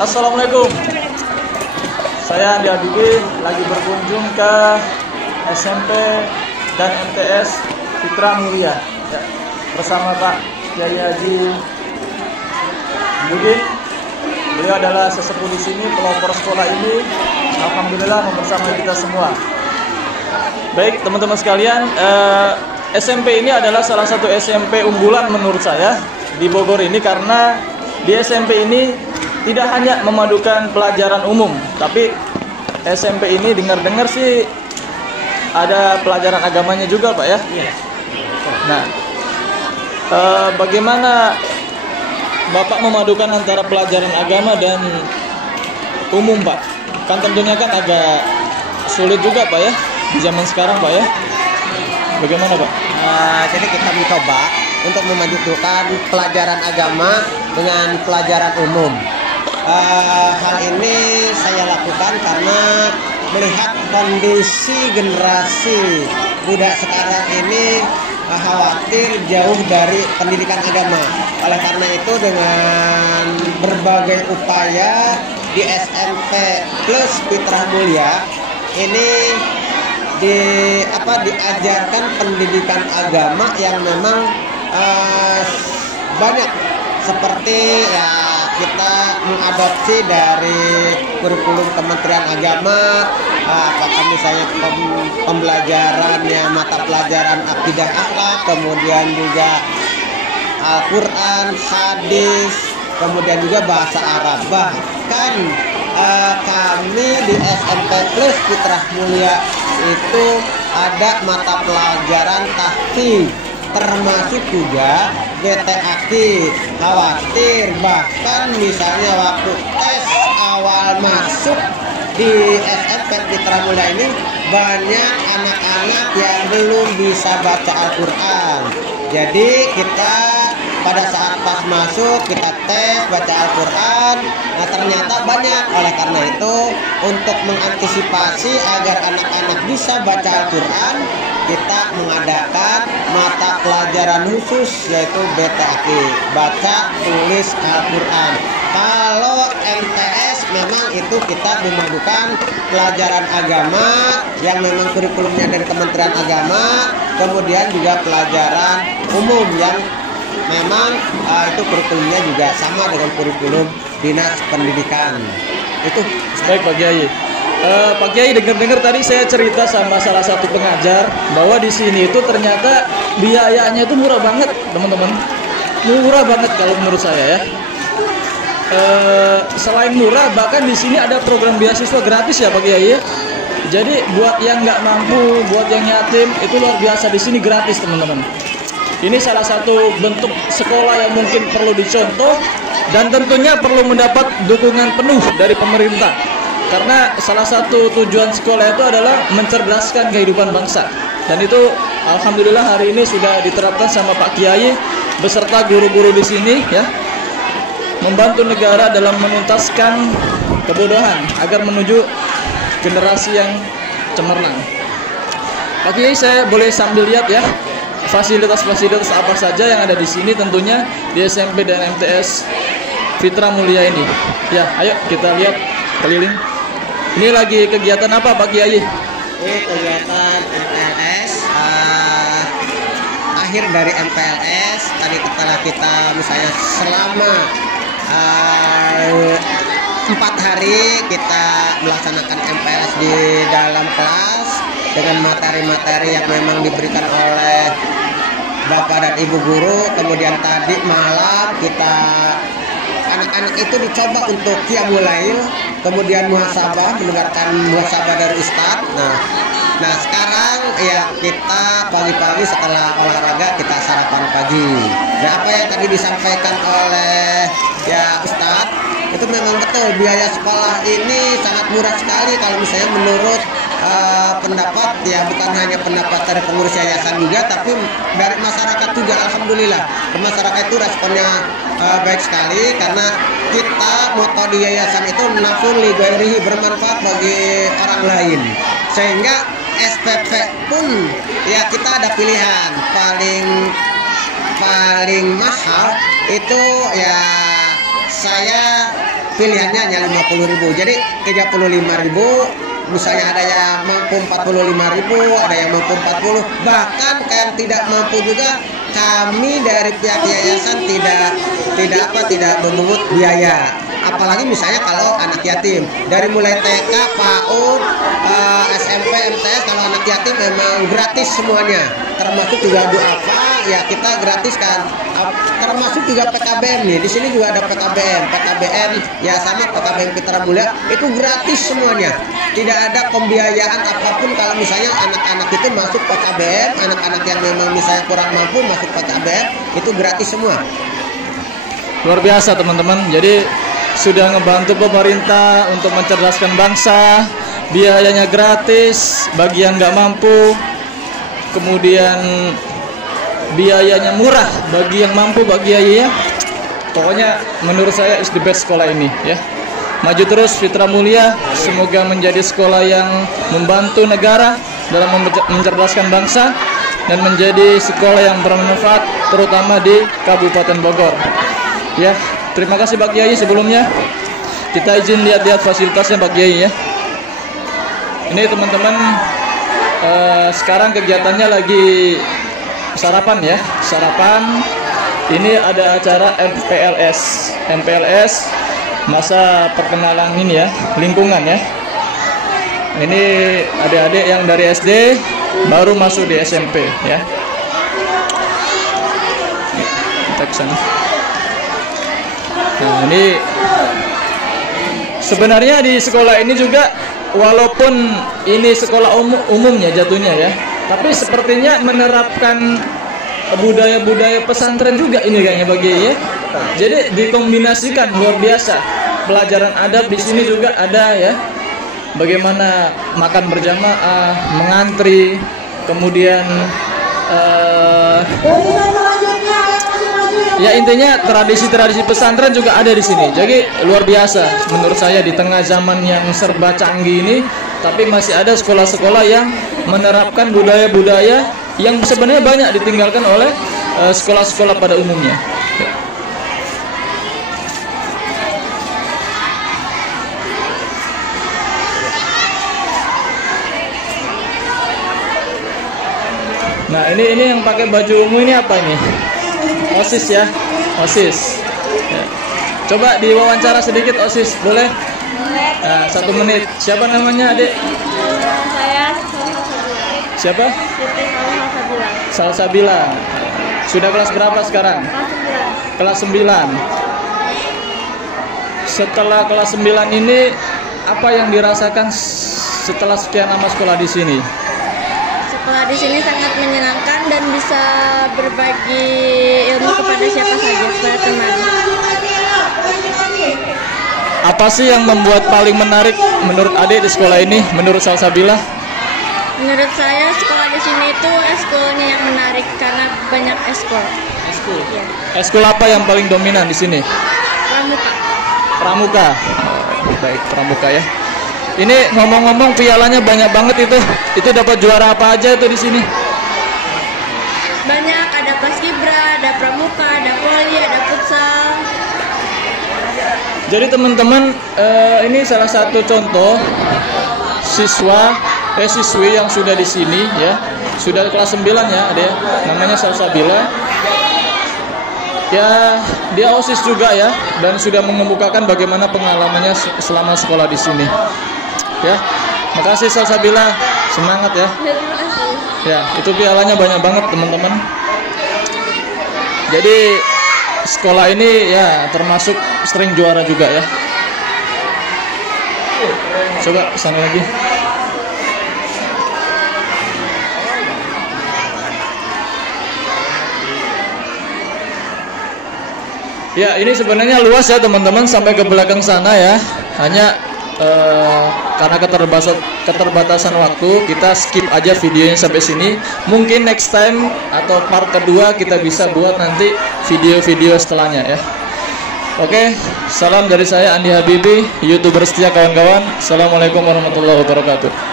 Assalamualaikum. Saya Andi Habibie lagi berkunjung ke SMP dan MTS Fitra Mulia ya, bersama Pak Kiai Haji Budin. Beliau adalah sesepuh di sini, pelopor sekolah ini. Alhamdulillah membersamai kita semua. Baik teman-teman sekalian, SMP ini adalah salah satu SMP unggulan menurut saya di Bogor ini, karena di SMP ini tidak hanya memadukan pelajaran umum, tapi SMP ini dengar-dengar sih ada pelajaran agamanya juga, Pak ya. Nah, bagaimana Bapak memadukan antara pelajaran agama dan umum, Pak? Kan tentunya kan agak sulit juga, Pak ya, di zaman sekarang, Pak ya. Bagaimana, Pak? Jadi kita mencoba untuk memadukan pelajaran agama dengan pelajaran umum. Hal ini saya lakukan karena melihat kondisi generasi muda sekarang ini khawatir jauh dari pendidikan agama. Oleh karena itu dengan berbagai upaya di SMP Plus Fitra Mulia ini diajarkan pendidikan agama yang memang banyak, seperti ya kita mengadopsi dari kurikulum Kementerian Agama, apakah misalnya pembelajarannya mata pelajaran akidah akhlak, kemudian juga Al-Quran, hadis, kemudian juga bahasa Arab. Bahkan kami di SMP Plus Fitra Mulia itu ada mata pelajaran tahfiz, termasuk juga BTAK. Khawatir bahkan misalnya waktu tes awal masuk di SMP Fitra Mulia ini banyak anak-anak yang belum bisa baca Al-Quran. Jadi kita pada saat pas masuk kita tes baca Al-Quran, nah ternyata banyak. Oleh karena itu untuk mengantisipasi agar anak-anak bisa baca Al-Quran, kita mengadakan mata pelajaran khusus yaitu BTAK, baca tulis Al-Quran. Kalau MTS memang itu kita memadukan pelajaran agama yang memang kurikulumnya dari Kementerian Agama, kemudian juga pelajaran umum yang memang itu kurikulumnya juga sama dengan kurikulum Dinas Pendidikan. Itu baik Pak Kiai. Pak Kiai, dengar-dengar tadi saya cerita sama salah satu pengajar bahwa di sini itu ternyata biayanya itu murah banget, teman-teman. Murah banget kalau menurut saya ya. Selain murah, bahkan di sini ada program beasiswa gratis ya Pak Kiai ya. Jadi buat yang nggak mampu, buat yang yatim itu luar biasa, di sini gratis teman-teman. Ini salah satu bentuk sekolah yang mungkin perlu dicontoh dan tentunya perlu mendapat dukungan penuh dari pemerintah. Karena salah satu tujuan sekolah itu adalah mencerdaskan kehidupan bangsa. Dan itu alhamdulillah hari ini sudah diterapkan sama Pak Kiai beserta guru-guru di sini ya. Membantu negara dalam menuntaskan kebodohan agar menuju generasi yang cemerlang. Pak Kiai, saya boleh sambil lihat ya fasilitas-fasilitas apa saja yang ada di sini, tentunya di SMP dan MTS Fitra Mulia ini. Ya, ayo kita lihat keliling. Ini lagi kegiatan apa Pak Kiai? Ini kegiatan MPLS, akhir dari MPLS. Tadi setelah kita misalnya selama 4 hari kita melaksanakan MPLS di dalam kelas dengan materi-materi yang memang diberikan oleh Bapak dan Ibu guru. Kemudian tadi malam kita anak-anak itu dicoba untuk qiyamul lail, kemudian muhasabah, mendengarkan muhasabah dari Ustadz. Nah sekarang ya kita pagi-pagi setelah olahraga kita sarapan pagi. Dan apa yang tadi disampaikan oleh ya Ustadz itu memang betul, biaya sekolah ini sangat murah sekali kalau misalnya menurut pendapat ya, bukan hanya pendapat dari pengurus yayasan juga, tapi dari masyarakat juga. Alhamdulillah masyarakat itu responnya baik sekali, karena kita moto di yayasan itu nafun li ghairihi, bermanfaat bagi orang lain, sehingga SPP pun ya kita ada pilihan paling mahal itu ya saya pilihannya hanya 50.000. Jadi 35.000, misalnya ada yang mampu 45.000, ada yang mampu 40, bahkan yang tidak mampu juga kami dari pihak yayasan tidak memungut biaya. Apalagi misalnya kalau anak yatim, dari mulai TK, PAUD, SMP, MTS, kalau anak yatim memang gratis semuanya, termasuk juga duafa ya kita gratis kan, termasuk juga PKBM nih. Di sini juga ada PKBM ya sama PKBM Fitra Mulia itu gratis semuanya, tidak ada pembiayaan apapun. Kalau misalnya anak-anak itu masuk PKBM, anak-anak yang memang misalnya kurang mampu masuk PKBM itu gratis semua. Luar biasa teman-teman. Jadi sudah ngebantu pemerintah untuk mencerdaskan bangsa, biayanya gratis bagi yang nggak mampu, kemudian biayanya murah bagi yang mampu, bagi ya. Pokoknya menurut saya is the best sekolah ini ya. Maju terus Fitra Mulia, semoga menjadi sekolah yang membantu negara dalam mencerdaskan bangsa dan menjadi sekolah yang bermanfaat terutama di Kabupaten Bogor. Ya, terima kasih Pak Kiai sebelumnya. Kita izin lihat-lihat fasilitasnya Pak Kiai ya. Ini teman-teman sekarang kegiatannya lagi sarapan ya, sarapan. Ini ada acara MPLS masa perkenalan ini ya, lingkungan ya. Ini adik-adik yang dari SD baru masuk di SMP ya. Kita ke sana. Nah, ini sebenarnya di sekolah ini juga walaupun ini sekolah umumnya jatuhnya ya, tapi sepertinya menerapkan budaya-budaya pesantren juga ini kayaknya bagi ya. Jadi dikombinasikan luar biasa. Pelajaran adab di sini juga ada ya. Bagaimana makan berjamaah, mengantri, kemudian ya intinya tradisi-tradisi pesantren juga ada di sini. Jadi luar biasa menurut saya di tengah zaman yang serba canggih ini, tapi masih ada sekolah-sekolah yang menerapkan budaya-budaya yang sebenarnya banyak ditinggalkan oleh sekolah-sekolah pada umumnya. Nah ini yang pakai baju ungu ini apa ini? OSIS ya, OSIS. Ya. Coba diwawancara sedikit OSIS, boleh? Nah, 1 menit. Siapa namanya adik? Saya Siapa? Siti Salsabila. Sudah kelas berapa sekarang? Kelas 9. Setelah kelas 9 ini apa yang dirasakan setelah sekian lama sekolah di sini? Sekolah di sini sangat menyenangkan dan bisa berbagi ilmu kepada siapa saja, kepada teman. Apa sih yang membuat paling menarik menurut adik di sekolah ini? Menurut Salsabila? Menurut saya sekolah di sini itu eskulnya yang menarik karena banyak eskul. Eskul. Ya. Eskul apa yang paling dominan di sini? Pramuka. Pramuka. Baik, pramuka ya. Ini ngomong-ngomong pialanya banyak banget itu. Itu dapat juara apa aja itu di sini? Banyak, ada paskibra, ada pramuka, ada voli, ada futsal. Jadi teman-teman, ini salah satu contoh siswi yang sudah di sini ya. Sudah kelas 9 ya, ada ya. Namanya Salsabila. Ya, dia OSIS juga ya dan sudah mengemukakan bagaimana pengalamannya selama sekolah di sini. Ya. Makasih Salsabila, semangat ya. Terima kasih. Ya, itu pialanya banyak banget teman-teman. Jadi sekolah ini ya termasuk sering juara juga ya. Coba sana lagi. Ya, ini sebenarnya luas ya teman-teman sampai ke belakang sana ya. Hanya karena keterbatasan waktu kita skip aja videonya sampai sini. Mungkin next time atau part kedua kita bisa buat nanti video-video setelahnya ya. Oke, salam dari saya Andi Habibi, YouTuber setia kawan-kawan. Assalamualaikum warahmatullahi wabarakatuh.